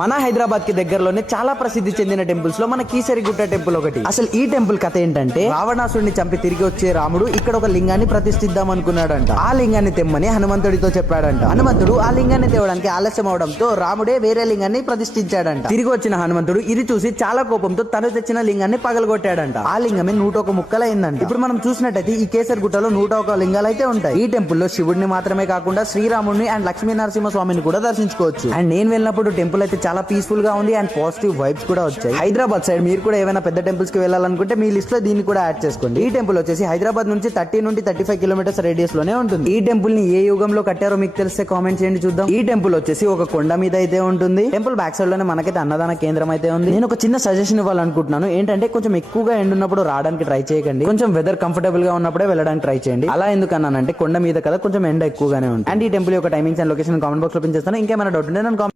మన హైదరాబాద్ కి దగ్గరలోనే చాలా ప్రసిద్ధి చెందిన టెంపుల్స్ లో మన కీసరిగుట్ట టెంపుల్ ఒకటి. అసలు ఈ టెంపుల్ కథ ఏంటంటే, రావణాసుడిని చంపి తిరిగి వచ్చే రాముడు ఇక్కడ ఒక లింగాన్ని ప్రతిష్ఠిద్దాం అనుకున్నాడంట. ఆ లింగాన్ని తెమ్మని హనుమంతుడితో చెప్పాడంట. హనుమంతుడు ఆ లింగాన్ని తేవడానికి ఆలస్యం అవడంతో రాముడే వేరే లింగాన్ని ప్రతిష్ఠించాడంట. తిరిగి వచ్చిన హనుమంతుడు ఇది చూసి చాలా కోపంతో తను తెచ్చిన లింగాన్ని పగలగొట్టాడంట. ఆ లింగమే 101 ముక్కలైందంట. ఇప్పుడు మనం చూసినట్టయితే ఈ కేసరిగుట్టలో 101 లింగాలు అయితే ఉంటాయి. ఈ టెంపుల్ లో శివుడిని మాత్రమే కాకుండా శ్రీరాముడిని అండ్ లక్ష్మీ నరసింహ స్వామిని కూడా దర్శించుకోవచ్చు. అండ్ నేను వెళ్ళినప్పుడు టెంపుల్ అయితే చాలా పీస్ఫుల్ గా ఉంది అండ్ పాజిటివ్ వైబ్స్ కూడా వచ్చాయి. హైదరాబాద్ సైడ్ మీరు కూడా ఏమైనా పెద్ద టెంపుల్స్ కి వెళ్ళాలనుకుంటే మీ లిస్ట్ లో దీన్ని కూడా యాడ్ చేసుకోండి. ఈ టెంపుల్ వచ్చేసి హైదరాబాద్ నుంచి 30 నుండి 35 కిలోమీటర్స్ రేడియస్ లోనే ఉంటుంది. ఈ టెంపుల్ ని ఏ యుగంలో కట్టారో మీకు తెలిస్తే కామెంట్ చేయండి చూద్దాం. ఈ టెంపుల్ వచ్చేసి ఒక కొండ మీద అయితే ఉంటుంది. టెంపుల్ బ్యాక్ సైడ్ లోనే మనకైతే అన్నదాన కేంద్రం అయితే ఉంది. నేను ఒక చిన్న సజెషన్ ఇవ్వాలనుకుంటున్నాను. ఏంటంటే కొంచెం ఎక్కువగా ఎండ్ ఉన్నప్పుడు రావడానికి ట్రై చేయకండి. కొంచెం వెదర్ కంఫర్టబుల్ గా ఉన్నప్పుడే వెళ్ళడానికి ట్రై చేయండి. అలా ఎందుకన్నానంటే కొండ మీద కదా కొంచెం ఎండ ఎక్కువగానే ఉంది. అండ్ ఈ టెంపుల్ యొక్క timings and location comment box లో పిన్ చేస్తాను. ఇంకేమైనా డౌట్ ఉంటే నేను గుడ్